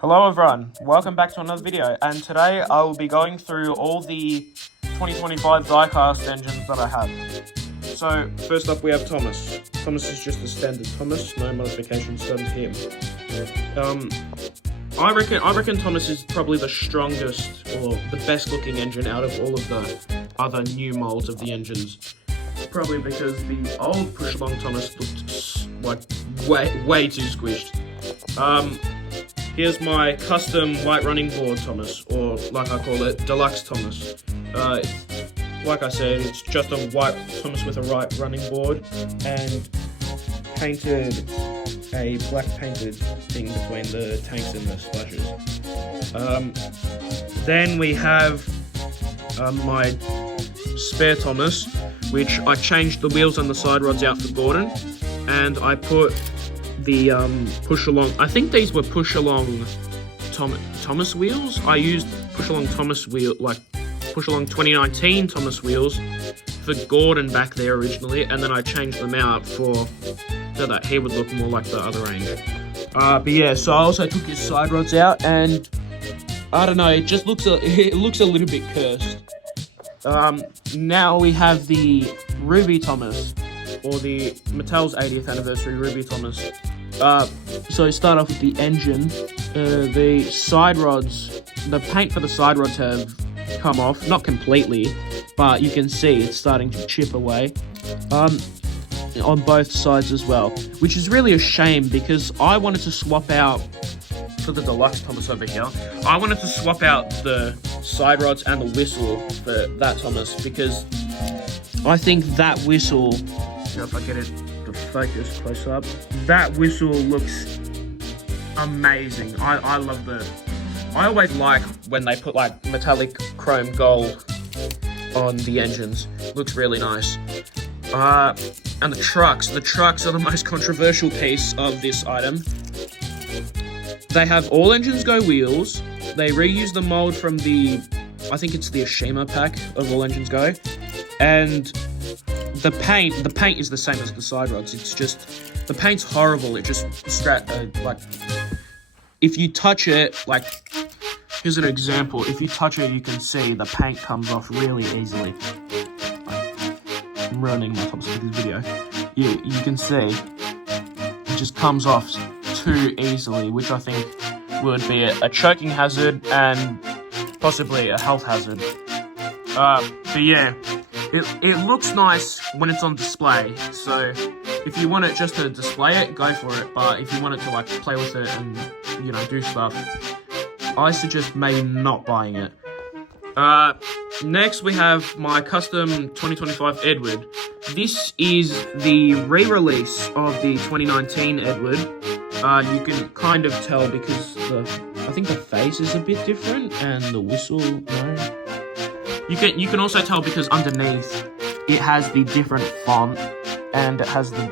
Hello everyone, welcome back to another video, and today I will be going through all the 2025 diecast engines that I have. So, first up we have Thomas. Thomas is just the standard Thomas, no modifications done to him. I reckon Thomas is probably the strongest or the best looking engine out of all of the other new molds of the engines. Probably because the old push-along Thomas looked like way too squished. Here's my custom white running board Thomas, or like I call it, deluxe Thomas. Like I said, it's just a white Thomas with a white running board and painted a black painted thing between the tanks and the splashes. Then we have my spare Thomas, which I changed the wheels and the side rods out for Gordon, and I put the push-along, I think these were push-along Thomas wheels. I used push-along Thomas wheel, like push-along 2019 Thomas wheels for Gordon back there originally, and then I changed them out so that he would look more like the other range. But yeah, so I also took his side rods out, and I don't know, it just looks a little bit cursed. Now we have the Ruby Thomas, or the Mattel's 80th anniversary Ruby Thomas. So start off with the engine. The side rods, the paint for the side rods have come off, not completely, but you can see it's starting to chip away on both sides as well, which is really a shame because I wanted to swap out, for the deluxe Thomas over here, I wanted to swap out the side rods and the whistle for that Thomas because I think that whistle, if I get it to focus close up, that whistle looks amazing. I love I always like when they put like metallic chrome gold on the engines. Looks really nice. And the trucks are the most controversial piece of this item. They have all engines go wheels. They reuse the mold from I think it's the Ashima pack of all engines go, and the paint is the same as the side rods. It's just, the paint's horrible. It just like, if you touch it, like, here's an example. If you touch it, you can see the paint comes off really easily. I'm ruining my Thomas with this video. You can see it just comes off too easily, which I think would be a choking hazard and possibly a health hazard. But yeah. It looks nice when it's on display, so if you want it just to display it, go for it, but if you want it to like play with it and, you know, do stuff, I suggest maybe not buying it. Next we have my custom 2025 Edward. This is the re-release of the 2019 Edward. You can kind of tell because I think the face is a bit different and the whistle, no. You can also tell because underneath it has the different font and it has the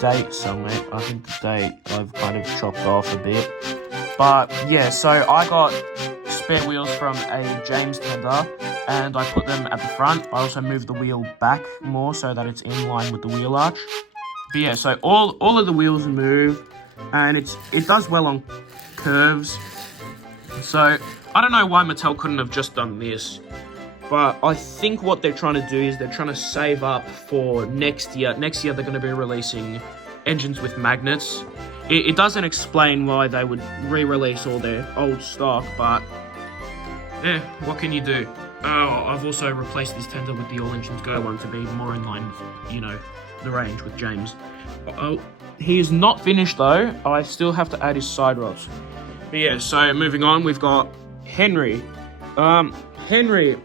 date somewhere. I think the date I've kind of chopped off a bit. But yeah, so I got spare wheels from a James tender and I put them at the front. I also moved the wheel back more so that it's in line with the wheel arch. But yeah, so all of the wheels move and it does well on curves. So I don't know why Mattel couldn't have just done this. But I think what they're trying to do is they're trying to save up for next year. Next year, they're going to be releasing engines with magnets. It doesn't explain why they would re-release all their old stock, but yeah, what can you do? I've also replaced this tender with the All Engines Go one to be more in line with, you know, the range with James. He is not finished though. I still have to add his side rods. But yeah, so moving on, we've got Henry. Henry,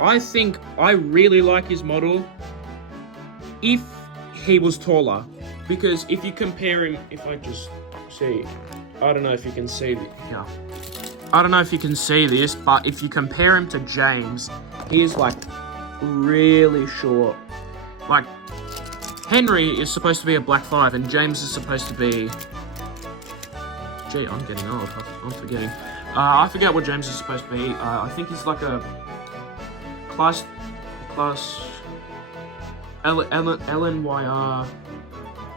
I think I really like his model if he was taller, because if you compare him, if I just see, I don't know if you can see here. I don't know if you can see this, but if you compare him to James, he is like really short. Like, Henry is supposed to be a black 5 and James is supposed to be, gee, I'm getting old, I'm forgetting. I forget what James is supposed to be. I think he's like a class LNYR.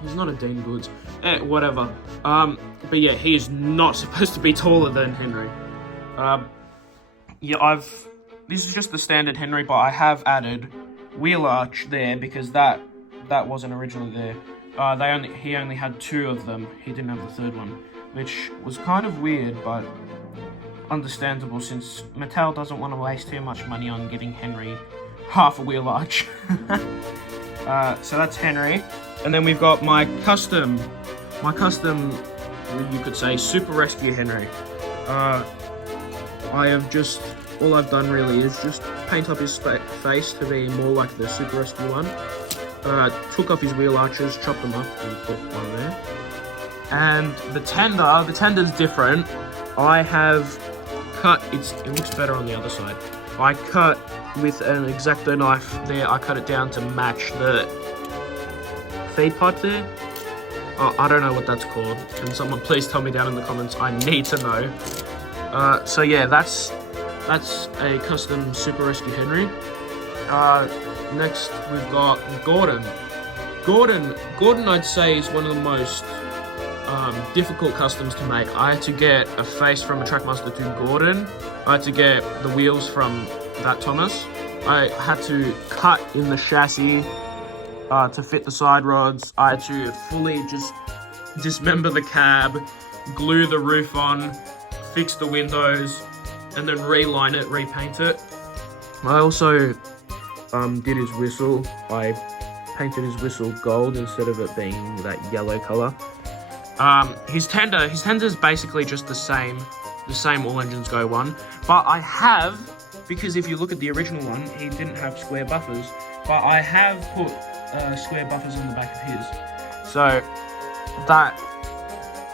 He's not a Dean Goods. Whatever. But yeah, he is not supposed to be taller than Henry. Yeah, this is just the standard Henry, but I have added wheel arch there because that wasn't originally there. He only had 2 of them. He didn't have the 3rd one, which was kind of weird, but understandable since Mattel doesn't want to waste too much money on giving Henry half a wheel arch. So that's Henry, and then we've got my custom, you could say, Super Rescue Henry. All I've done really is just paint up his face to be more like the Super Rescue one. Took off his wheel arches, chopped them up, and put one there. And the tender's different. I have cut, it looks better on the other side. I cut with an X-Acto knife there, I cut it down to match the feed pipe there. Oh, I don't know what that's called. Can someone please tell me down in the comments? I need to know. So yeah, that's a custom Super Rescue Henry. Next we've got Gordon. Gordon I'd say is one of the most difficult customs to make. I had to get a face from a Trackmaster to Gordon. I had to get the wheels from that Thomas. I had to cut in the chassis to fit the side rods. I had to fully just dismember the cab, glue the roof on, fix the windows, and then reline it, repaint it. I also did his whistle. I painted his whistle gold instead of it being that yellow color. His tender's basically just the same All Engines Go one, but I have, because if you look at the original one, he didn't have square buffers, but I have put square buffers on the back of his. So that,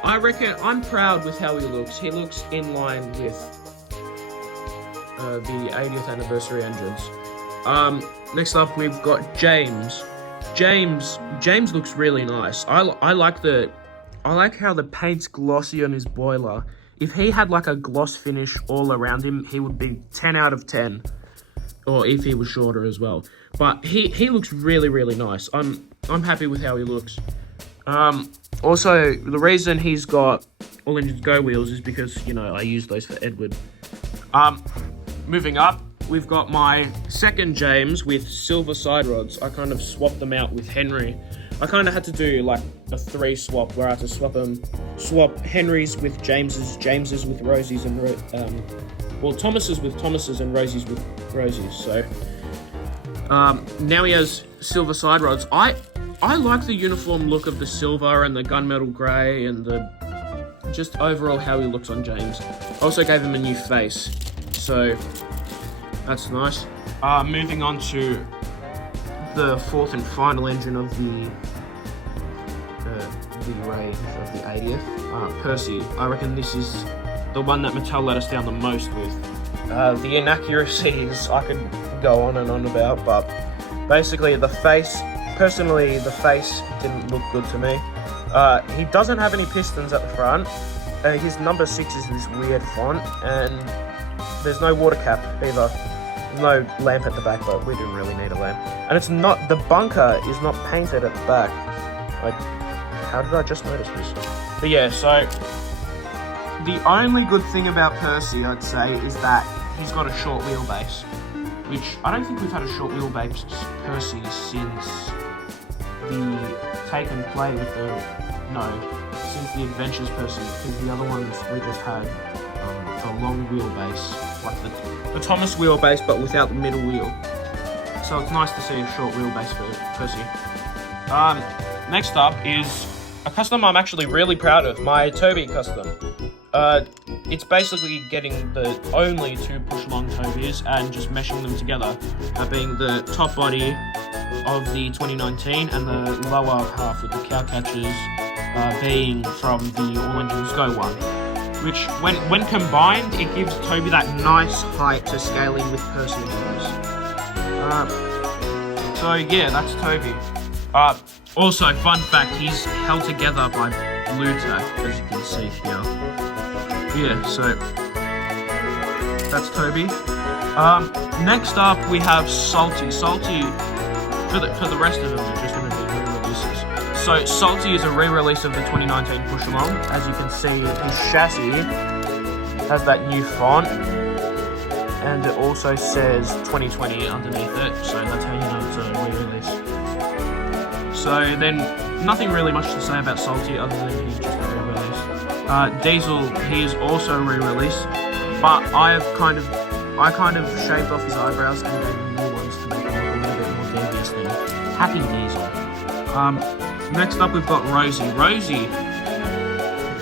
I reckon, I'm proud with how he looks. He looks in line with the 80th anniversary engines. Next up we've got James. James looks really nice. I like how the paint's glossy on his boiler. If he had like a gloss finish all around him, he would be 10 out of 10. Or if he was shorter as well. But he looks really, really nice. I'm happy with how he looks. Also, the reason he's got All Engines Go wheels is because, you know, I used those for Edward. Moving up, we've got my second James with silver side rods. I kind of swapped them out with Henry. I kind of had to do like a 3 swap where I had to swap Henry's with James's with Rosie's, and Thomas's with Thomas's and Rosie's with Rosie's. So now he has silver side rods. I like the uniform look of the silver and the gunmetal grey and the just overall how he looks on James. I also gave him a new face, so that's nice. Moving on to the 4th and final engine of the range of the 80th, Percy. I reckon this is the one that Mattel let us down the most with. The inaccuracies I could go on and on about, but basically the face didn't look good to me. He doesn't have any pistons at the front. His number 6 is this weird font, and there's no water cap either. There's no lamp at the back, but we didn't really need a lamp. And it's not, the bunker is not painted at the back. Like, how did I just notice this? But yeah, so the only good thing about Percy, I'd say, is that he's got a short wheelbase, which I don't think we've had a short wheelbase Percy since the Take and Play with since the Adventures Percy, because the other ones we just had a long wheelbase, like the Thomas wheelbase, but without the middle wheel. So it's nice to see a short wheelbase for Percy. Next up is a custom I'm actually really proud of, my Toby custom. It's basically getting the only 2 push-along Tobys and just meshing them together, being the top body of the 2019 and the lower half with the cow catchers being from the All Engines Go one, which when combined, it gives Toby that nice height to scale in with Percy and Thomas. So yeah, that's Toby. Also, fun fact, he's held together by blue tack, as you can see here. Yeah, so that's Toby. Next up, we have Salty. Salty, for the rest of them, are just going to be re-releases. So Salty is a re-release of the 2019 Push Along. As you can see, his chassis has that new font, and it also says 2020 underneath it, so that's how you know it's a re-release. So then, nothing really much to say about Salty other than he's just a re-release. Diesel, he is also re-released, but I kind of shaved off his eyebrows and gave him new ones to make him look a little bit more devious than Hacking Diesel. Next up we've got Rosie. Rosie,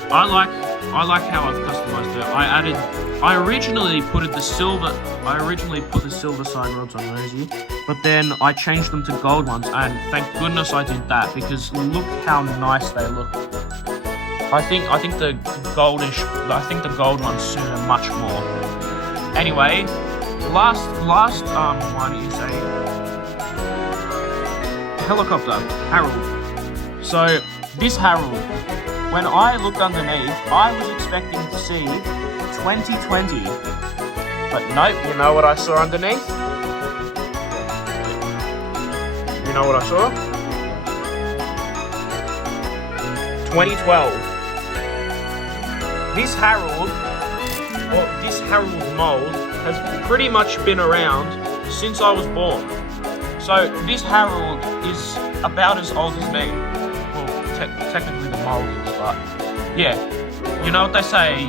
I like how I've customized her. I originally put the silver side rods on Rosie, but then I changed them to gold ones, and thank goodness I did that, because look how nice they look. I think the gold ones suit her much more. Anyway, last one is a helicopter, Harold. So this Harold, when I looked underneath, I was expecting to see 2020, but nope. You know what I saw underneath? You know what I saw? 2012. This Harold, or this Harold mold, has pretty much been around since I was born. So this Harold is about as old as me. Well, technically the mold is, but yeah. You know what they say,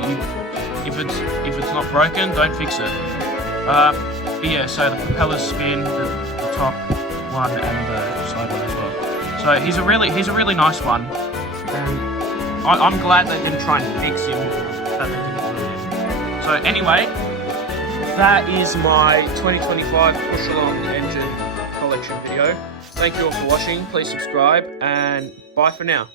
if it's not broken, don't fix it. But yeah, so the propellers spin, the top one and the side one as well. So he's a really nice one, and I'm glad they didn't try and fix him. So anyway, that is my 2025 Push Along engine collection video. Thank you all for watching. Please subscribe, and bye for now.